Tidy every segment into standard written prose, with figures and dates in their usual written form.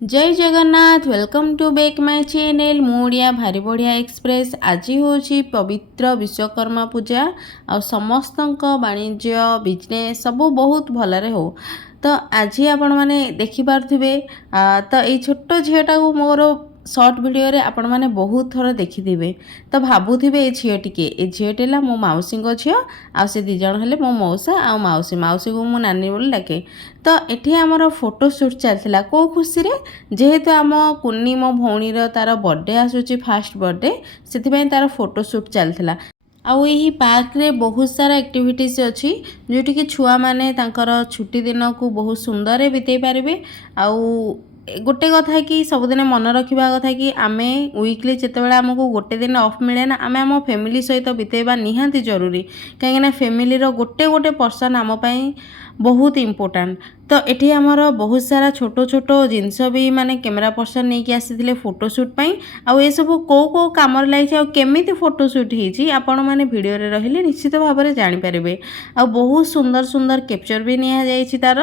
जय Jagannath welcome to back my channel मुड़िया भारी बढ़िया एक्सप्रेस आज हूँ पवित्र विश्वकर्मा पूजा आ समस्त वाणिज्य बिजनेस सब बहुत भलरे हो तो आज आपण मैंने देखिपे तो ये छोट झीटा को मोर सर्ट भिडियो रे आपण मैंने बहुत थर देखिथे तो भावुवे ये झीटी के ये झीटी है मो मौसी झी आ से दी जन हेले मो मौसा आ मौसी मौसी को मो नानी बोली डाके तो ये आमर फोटोशूट चलता कौ खुशी जेहेतु आम कुन्नी मो भौणीर तार बर्थडे आसूची फास्ट बर्थडे से तार फोटोशूट चलता आउ यही पार्क रे बहुत सारा एक्टिविटीज अच्छी जोटि कि छुआ माने तांकर छुट्टी दिन को बहुत सुंदर बिताई पारे आउ गोटे कथा कि सबुदिन मन रखा कथा कि आमे वीकली जितेबाला आमको गोटे दिन ऑफ मिले ना आमे आम फैमिली सहित बितेबा निहांती जरूरी कहीं फैमिली रो गोटे गोटे पर्सन आम पाई बहुत इम्पोर्टाट तो ये आमर बहुत सारा छोट छोट जिनस भी माने कैमेरा पर्सन नहीं आसी फोटोशूट पाई आउ ये सब कौ कम लगी केमी फोटोशूट होती आपण मैंने भिडियो रे रहिले निश्चित भाव में जानीपारे आ बहुत सुंदर सुंदर कैप्चर भी नि तार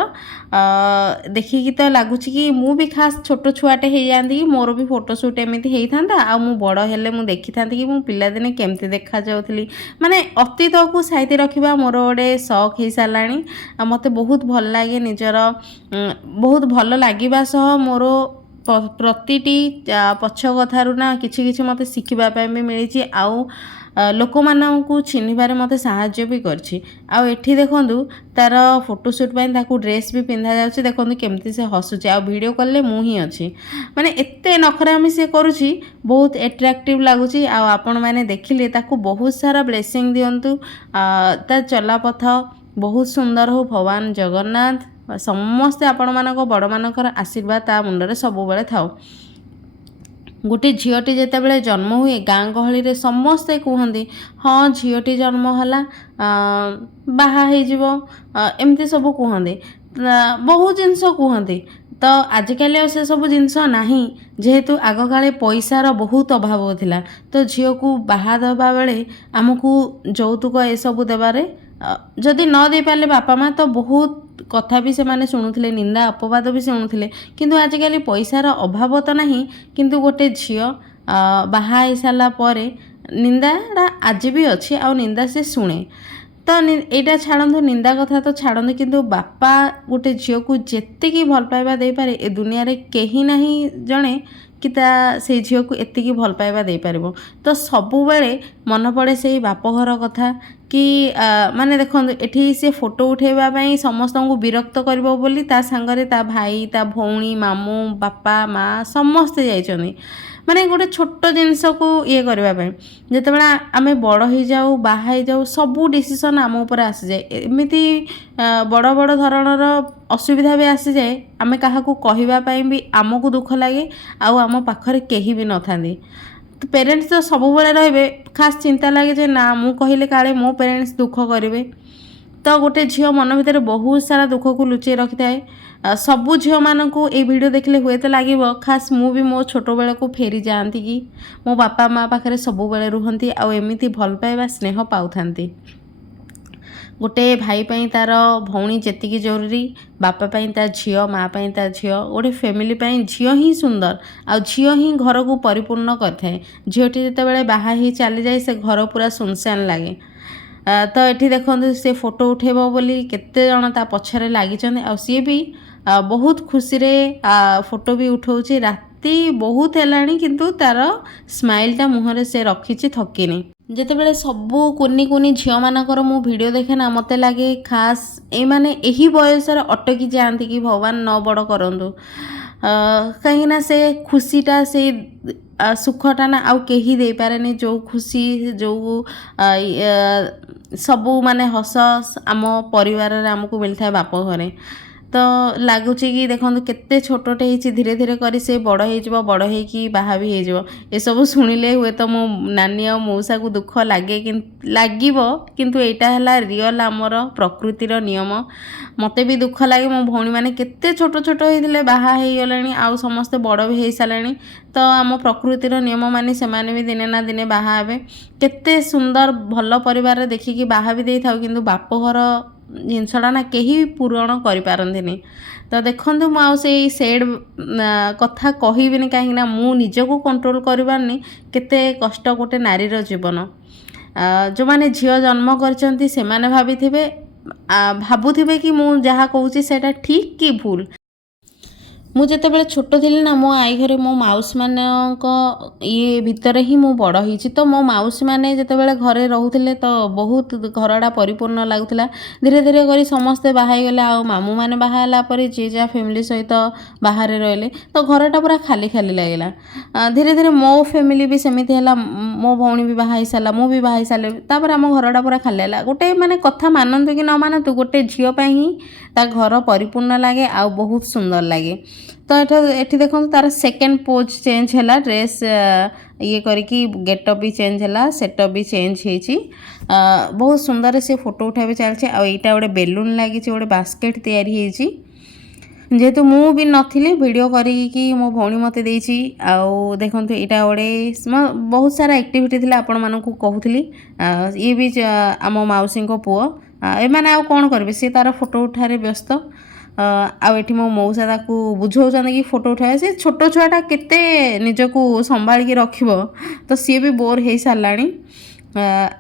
देखिकी तो लगुच कि मु भी खास छोट छुआटे हो जाती कि मोर भी फोटोशूट एमती होता आ मु बड़ हेले मु देखी था कि मु पिलादिने केमती देखा जाउथली माने अतीत को साइती रखा मोर गोटे शौक हो साराणी आ मते बहुत भल लगे निजर बहुत भल लगे सह मोर प्रतिटी पक्ष कथारू ना किछि किछि मते शिखिबा भी मिली आउ लोक मानू चिन्हबार मत साहाय्य भी करछि आउ एठी देखंतु तार फोटोशूट पाई ताकू ड्रेस भी पिंधा जाउछि देखंतु केमती से हसुछि आ वीडियो कॉल ले मु ही अछि माने एते नखरामी से करूछि बहुत एट्रैक्टिव लागुछि आ आपण माने देखिले ताकू बहुत सारा ब्लेसिंग दियंतु ता चला पथ बहुत सुंदर हो भगवान जगन्नाथ समस्ते आपण मानक बड़ मानकर आशीर्वाद ता मुंडरे सब बेले थाओ गोटे झीटी जितेबाला जन्म हुए गाँ गहली रे समस्ते कहते हाँ झीटी जन्म है बाहा एमती सब कहते बहुत जिनस कहते तो आजिकल से सब जिनस नहीं जेहेतु आग काले पैसार बहुत अभाव थिला तो झील को बाहा दबा बेले आमको यौतुक ए सब देवारे जदि न दे पारे बापा माँ तो बहुत कथा भी से माने शुणुले निंदा अपवाद भी शुणुले किंतु आजिकल पैसार अभाव तो नहीं किंतु गोटे झील बाहा सारा पर निंदा आज भी अच्छी आ निंदा से शुणे तो यहाँ छाड़ू निंदा कथा तो छाड़ू किंतु बापा गोटे झील को जेतिकी भल पाइबा दे पारे ए दुनिया रे कहीं नहीं जड़े कि से झील को एतिकी भल पाइबा दे पारिबो तो सबुबले मन पड़े से बापघर कथा कि माने देखो एठी से फोटो उठेबाई समस्त को विरक्त करिबो बोली ता सांगरे ता भाई ता भौणी मामू बापा माँ समस्ते जाइछन्ति माने गोटे छोट जिनस को ये करने जितेबाला आम बड़ हो जाऊ बाहा जाऊ सबू डिसीजन आम उपर आसी जाए एमती बड़ बड़ धरणर असुविधा भी आसी जाए आम क्या कहवाई भी आमको दुख लगे आम पाखरे कहीं भी न था तो पेरेंट्स तो सब रे खास चिंता लगे जे ना मु कहले काले मो पेरेंट्स दुख करेंगे तो गोटे झील मन भितर बहुत सारा दुख को लुचि रखि थाए सबू झील मानू ये वीडियो देखले हुए तो लगे खास मु भी मो छोट बेले को फेरी जाती कि मो बापा माँ पाखे सब बेले रुहति आमती भल पाइबा स्नेह पाउथांती गोटे भाई पाई तार भौणी जेतिकी जरूरी बापा पाई ता झील माँ पाई ता झील गोटे फैमिली पाई झील ही सुंदर आ झील ही घर को परिपूर्ण करथाए झीलटी जितेबाला बाहा ही चली जाए से घर पूरा सुनसान लगे तो ये देखते से फोटो उठेब बोली केते जन ता पछरे लागी सी भी बहुत खुशी रे फोटो भी उठाऊँच राति बहुत है किंतु तार स्माइलटा मुहरे से रखी थकिनी जितेबाला सबू कुनी कुनी झील मानकर मु वीडियो देखे ना मत लगे खास ए माने यही बयस अटकी जाती कि भगवान न बड़ करंतु कहीं से खुशीटा से सुखटा ना आउ कहीं दे पारे जो खुशी जो सबू माने हस आम परिवार आमको मिलता है बाप घरे तो लगुच कि देखो केते छोटे ही धीरे धीरे करी से बड़ हो बाहा भी हो सब शुणिले हुए तो मो नानी और मौसा को दुख लगे किंतु यहाँ है रियल आमर प्रकृतिर नियम मत भी दुख लगे मो भौणी मैंने केते छोट छोट होते बाहा हो गले आउ समस्ते बड़ भी हो सारे तो आम प्रकृतिर नियम मानी से भी दिने ना दिने बाहा हे केते सुंदर भल परिवार देखिकी बाहा भी दे था किंतु बापघर ଜିନିଷଟା ନା କେହି ପୂରଣ କରିପାରନ୍ତିନି। ତ ଦେଖନ୍ତୁ ମୁଁ ଆଉ ସେଇ ସେଡ୍ କଥା କହିବିନି, କାହିଁକିନା ମୁଁ ନିଜକୁ କଣ୍ଟ୍ରୋଲ୍ କରିପାରୁନି। କେତେ କଷ୍ଟ ଗୋଟେ ନାରୀର ଜୀବନ। ଯେଉଁମାନେ ଝିଅ ଜନ୍ମ କରିଛନ୍ତି ସେମାନେ ଭାବୁଥିବେ କି ମୁଁ ଯାହା କହୁଛି ସେଇଟା ଠିକ୍ କି ଭୁଲ। ମୁଁ ଯେତେବେଳେ ଛୋଟ ଥିଲି ନା, ମୋ ଆଈ ଘରେ ମୋ ମାଉସୀମାନଙ୍କ ଭିତରେ ହିଁ ମୁଁ ବଡ଼ ହେଇଛି। ତ ମୋ ମାଉସୀମାନେ ଯେତେବେଳେ ଘରେ ରହୁଥିଲେ ତ ବହୁତ ଘରଟା ପରିପୂର୍ଣ୍ଣ ଲାଗୁଥିଲା। ଧୀରେ ଧୀରେ କରି ସମସ୍ତେ ବାହା ହେଇଗଲେ, ଆଉ ମାମୁଁମାନେ ବାହା ହେଲା ପରେ ଯିଏ ଯାହା ଫ୍ୟାମିଲି ସହିତ ବାହାରେ ରହିଲେ, ତ ଘରଟା ପୁରା ଖାଲି ଖାଲି ଲାଗିଲା। ଧୀରେ ଧୀରେ ମୋ ଫ୍ୟାମିଲି ବି ସେମିତି ହେଲା। ମୋ ଭଉଣୀ ବି ବାହା ହେଇସାରିଲା, ମୁଁ ବି ବାହା ହେଇସାରିଲି। ତାପରେ ଆମ ଘରଟା ପୁରା ଖାଲି ହେଲା। ଗୋଟେ ମାନେ କଥା ମାନନ୍ତୁ କି ନ ମାନନ୍ତୁ, ଗୋଟେ ଝିଅ ପାଇଁ ହିଁ ତା ଘର ପରିପୂର୍ଣ୍ଣ ଲାଗେ ଆଉ ବହୁତ ସୁନ୍ଦର ଲାଗେ। ତ ଏଠି ଦେଖନ୍ତୁ ତାର ସେକେଣ୍ଡ ପୋଜ୍ ଚେଞ୍ଜ ହେଲା, ଡ୍ରେସ୍ ଇଏ କରିକି ଗେଟଅପ୍ ବି ଚେଞ୍ଜ ହେଲା, ସେଟଅପ୍ ବି ଚେଞ୍ଜ ହେଇଛି। ବହୁତ ସୁନ୍ଦର ସେ ଫଟୋ ଉଠା ବି ଚାଲିଛି। ଆଉ ଏଇଟା ଗୋଟେ ବେଲୁନ୍ ଲାଗିଛି, ଗୋଟେ ବାସ୍କେଟ୍ ତିଆରି ହେଇଛି। ଯେହେତୁ ମୁଁ ବି ନଥିଲି, ଭିଡ଼ିଓ କରିକି ମୋ ଭଉଣୀ ମୋତେ ଦେଇଛି। ଆଉ ଦେଖନ୍ତୁ ଏଇଟା ଗୋଟେ ବହୁତ ସାରା ଆକ୍ଟିଭିଟି ଥିଲା, ଆପଣମାନଙ୍କୁ କହୁଥିଲି। ଇଏ ବି ଆମ ମାଉସୀଙ୍କ ପୁଅ। ଏମାନେ ଆଉ କ'ଣ କରିବେ, ସିଏ ତାର ଫଟୋ ଉଠାରେ ବ୍ୟସ୍ତ। ଆଉ ଏଠି ମୋ ମଉସା ତାକୁ ବୁଝାଉଛନ୍ତି କି ଫଟୋ ଉଠାଇବା। ସେ ଛୋଟ ଛୁଆଟା କେତେ ନିଜକୁ ସମ୍ଭାଳିକି ରଖିବ, ତ ସିଏ ବି ବୋର୍ ହେଇସାରିଲାଣି।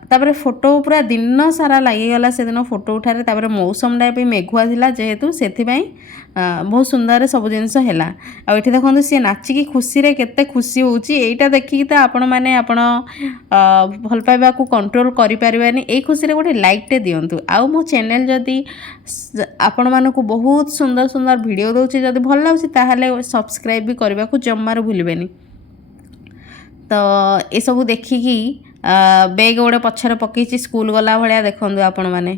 ତାପରେ ଫଟୋ ପୁରା ଦିନ ସାରା ଲାଗିଗଲା ସେଦିନ ଫଟୋ ଉଠାରେ। ତାପରେ ମୌସମଟା ବି ମେଘୁଆ ଥିଲା, ଯେହେତୁ ସେଥିପାଇଁ ବହୁତ ସୁନ୍ଦର ସବୁ ଜିନିଷ ହେଲା। ଆଉ ଏଠି ଦେଖନ୍ତୁ ସିଏ ନାଚିକି ଖୁସିରେ କେତେ ଖୁସି ହେଉଛି। ଏଇଟା ଦେଖିକି ତ ଆପଣ ଭଲ ପାଇବାକୁ କଣ୍ଟ୍ରୋଲ୍ କରିପାରିବେନି। ଏଇ ଖୁସିରେ ଗୋଟେ ଲାଇକ୍ଟେ ଦିଅନ୍ତୁ। ଆଉ ମୋ ଚ୍ୟାନେଲ୍ ଯଦି ଆପଣମାନଙ୍କୁ ବହୁତ ସୁନ୍ଦର ସୁନ୍ଦର ଭିଡ଼ିଓ ଦେଉଛି, ଯଦି ଭଲ ଲାଗୁଛି ତାହେଲେ ସବସ୍କ୍ରାଇବ୍ ବି କରିବାକୁ ଜମାରୁ ଭୁଲିବେନି। ତ ଏସବୁ ଦେଖିକି ବେଗ୍ ଗୋଟେ ପଛରେ ପକେଇଛି ସ୍କୁଲ ଗଲା ଭଳିଆ। ଦେଖନ୍ତୁ ଆପଣମାନେ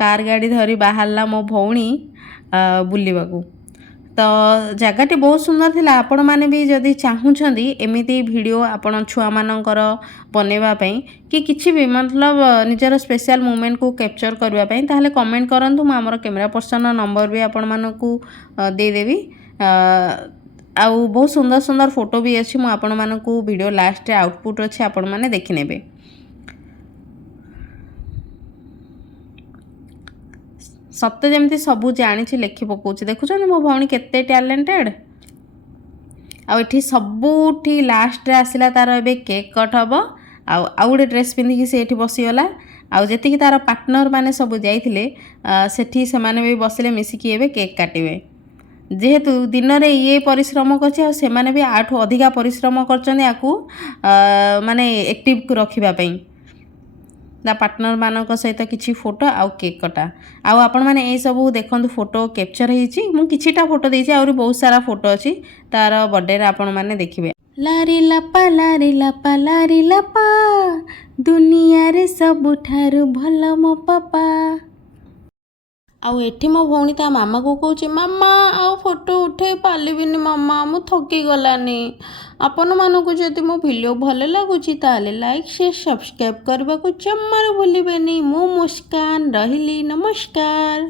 କାର୍ ଗାଡ଼ି ଧରି ବାହାରିଲା ମୋ ଭଉଣୀ ବୁଲିବାକୁ। ତ ଜାଗାଟି ବହୁତ ସୁନ୍ଦର ଥିଲା। ଆପଣମାନେ ବି ଯଦି ଚାହୁଁଛନ୍ତି ଏମିତି ଭିଡ଼ିଓ ଆପଣ ଛୁଆମାନଙ୍କର ବନେଇବା ପାଇଁ, କି କିଛି ବି ମତଲବ ନିଜର ସ୍ପେଶାଲ୍ ମୁମେଣ୍ଟକୁ କ୍ୟାପଚର୍ କରିବା ପାଇଁ, ତାହେଲେ କମେଣ୍ଟ କରନ୍ତୁ। ମୁଁ ଆମର କ୍ୟାମେରା ପର୍ସନର ନମ୍ବର ବି ଆପଣମାନଙ୍କୁ ଦେଇଦେବି। ଆଉ ବହୁତ ସୁନ୍ଦର ସୁନ୍ଦର ଫଟୋ ବି ଅଛି। ମୁଁ ଆପଣମାନଙ୍କୁ ଭିଡ଼ିଓ ଲାଷ୍ଟରେ ଆଉଟପୁଟ୍ ଅଛି, ଆପଣମାନେ ଦେଖିନେବେ। ସତେ ଯେମିତି ସବୁ ଜାଣିଛି ଲେଖି ପକାଉଛି। ଦେଖୁଛନ୍ତି ମୋ ଭଉଣୀ କେତେ ଟ୍ୟାଲେଣ୍ଟେଡ଼। ଆଉ ଏଠି ସବୁଠି ଲାଷ୍ଟରେ ଆସିଲା ତାର ଏବେ କେକ୍ କଟ୍ ହେବ। ଆଉ ଗୋଟେ ଡ୍ରେସ୍ ପିନ୍ଧିକି ସେ ଏଠି ବସିଗଲା। ଆଉ ଯେତିକି ତାର ପାର୍ଟନର ମାନେ ସବୁ ଯାଇଥିଲେ, ସେଠି ସେମାନେ ବି ବସିଲେ, ମିଶିକି ଏବେ କେକ୍ କାଟିବେ। ଯେହେତୁ ଦିନରେ ଇଏ ପରିଶ୍ରମ କରିଛି, ଆଉ ସେମାନେ ବି ଆଠୁ ଅଧିକା ପରିଶ୍ରମ କରିଛନ୍ତି ୟାକୁ ମାନେ ଆକ୍ଟିଭ୍ ରଖିବା ପାଇଁ। ତା ପାର୍ଟନରମାନଙ୍କ ସହିତ କିଛି ଫଟୋ ଆଉ କେକ୍ କଟା। ଆଉ ଆପଣମାନେ ଏଇସବୁ ଦେଖନ୍ତୁ ଫଟୋ କ୍ୟାପଚର୍ ହେଇଛି। ମୁଁ କିଛିଟା ଫଟୋ ଦେଇଛି, ଆହୁରି ବହୁତ ସାରା ଫଟୋ ଅଛି ତାର ବର୍ଥଡେରେ, ଆପଣମାନେ ଦେଖିବେ। ଲାରି ଲାପା ଲାରି ଲାପା ଲାରି ଲାପା, ଦୁନିଆରେ ସବୁଠାରୁ ଭଲ ମୋ ପାପା। ଆଉ ଏଠି ମୋ ଭଉଣୀ ତା ମାମାକୁ କହୁଛି, ମାମା ଆଉ ଫଟୋ ଉଠେଇ ପାରିବିନି ମାମା, ମୁଁ ଥକିଗଲାନି। ଆପଣମାନଙ୍କୁ ଯଦି ମୋ ଭିଡ଼ିଓ ଭଲ ଲାଗୁଛି ତାହେଲେ ଲାଇକ୍, ସେୟାର, ସବସ୍କ୍ରାଇବ୍ କରିବାକୁ ଜମାରୁ ଭୁଲିବେନି। ମୁଁ ମୁସ୍କାନ ରହିଲି, ନମସ୍କାର।